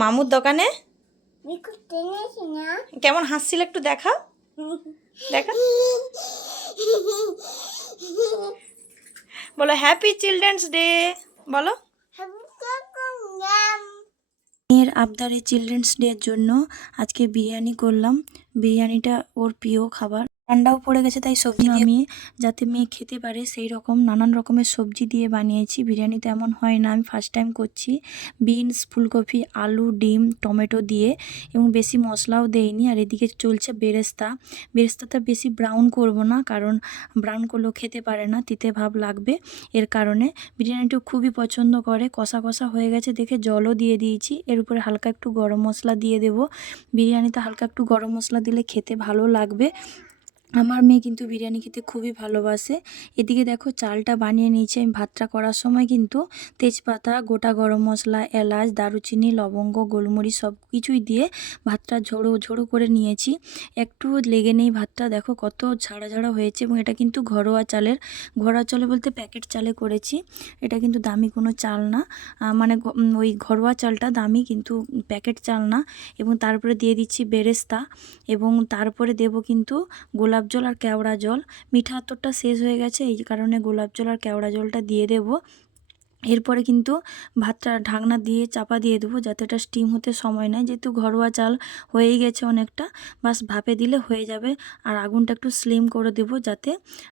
মামুর দোকানে বিস্কুট এনেছি না। কেমন হাসছিল একটু দেখা দেখা বলো হ্যাপি চিলড্রেন্স ডে বলো। মেয়ের আবদারে চিলড্রেন্স ডের জন্য আজকে বিরিয়ানি করলাম। বিরিয়ানিটা ওর প্রিয় খাবার, ঠান্ডাও পড়ে গেছে তাই সবজি দিয়ে আমি যাতে মেয়ে খেতে পারে সেই রকম নানান রকমের সবজি দিয়ে বানিয়েছি। বিরিয়ানি তেমন হয় না, আমি ফার্স্ট টাইম করছি। বিনস, ফুলকপি, আলু, ডিম, টমেটো দিয়ে, এবং বেশি মশলাও দেইনি। আর এদিকে চলছে বেরেস্তা। বেরেস্তাটা বেশি ব্রাউন করব না, কারণ ব্রাউন করলেও খেতে পারে না, তিতে ভাব লাগবে। এর কারণে বিরিয়ানিটা খুবই পছন্দ করে। কষা কষা হয়ে গেছে দেখে জলও দিয়ে দিয়েছি। এর উপরে হালকা একটু গরম মশলা দিয়ে দেব। বিরিয়ানিতে হালকা একটু গরম মশলা দিলে খেতে ভালো লাগবে। আমার মেয়ে কিন্তু বিরিয়ানি খেতে খুবই ভালোবাসে। এদিকে দেখো চালটা বানিয়ে নিয়েছি। আমি ভাতটা করার সময় কিন্তু তেজপাতা, গোটা গরম মশলা, এলাচ, দারুচিনি, লবঙ্গ, গোলমরিচ সব কিছুই দিয়ে ভাতটা ঝোড়ো ঝোড়ো করে নিয়েছি। একটু লেগে নেই ভাতটা, দেখো কত ঝাড়া ঝাড়া হয়েছে। এবং এটা কিন্তু ঘরোয়া চালের, ঘরোয়া চালে বলতে প্যাকেট চালে করেছি। এটা কিন্তু দামি কোনো চাল না, মানে ওই ঘরোয়া চালটা দামি, কিন্তু প্যাকেট চাল না। এবং তারপরে দিয়ে দিচ্ছি বেরেস্তা, এবং তারপরে দেব কিন্তু গোলাপ জল আর কেওড়া জল। মিঠা আতরটা শেষ হয়ে গেছে, এই কারণে গোলাপ জল আর কেওড়া জলটা দিয়ে দেব। এরপরে কিন্তু ভাতটা ঢাকনা দিয়ে চাপা দিয়ে দেবো, যাতে এটা স্টিম হতে সময় নেয়। যেহেতু ঘরোয়া চাল হয়েই গেছে অনেকটা, বাস ভাপে দিলে হয়ে যাবে। আর আগুনটা একটু স্লিম করে দেবো, যাতে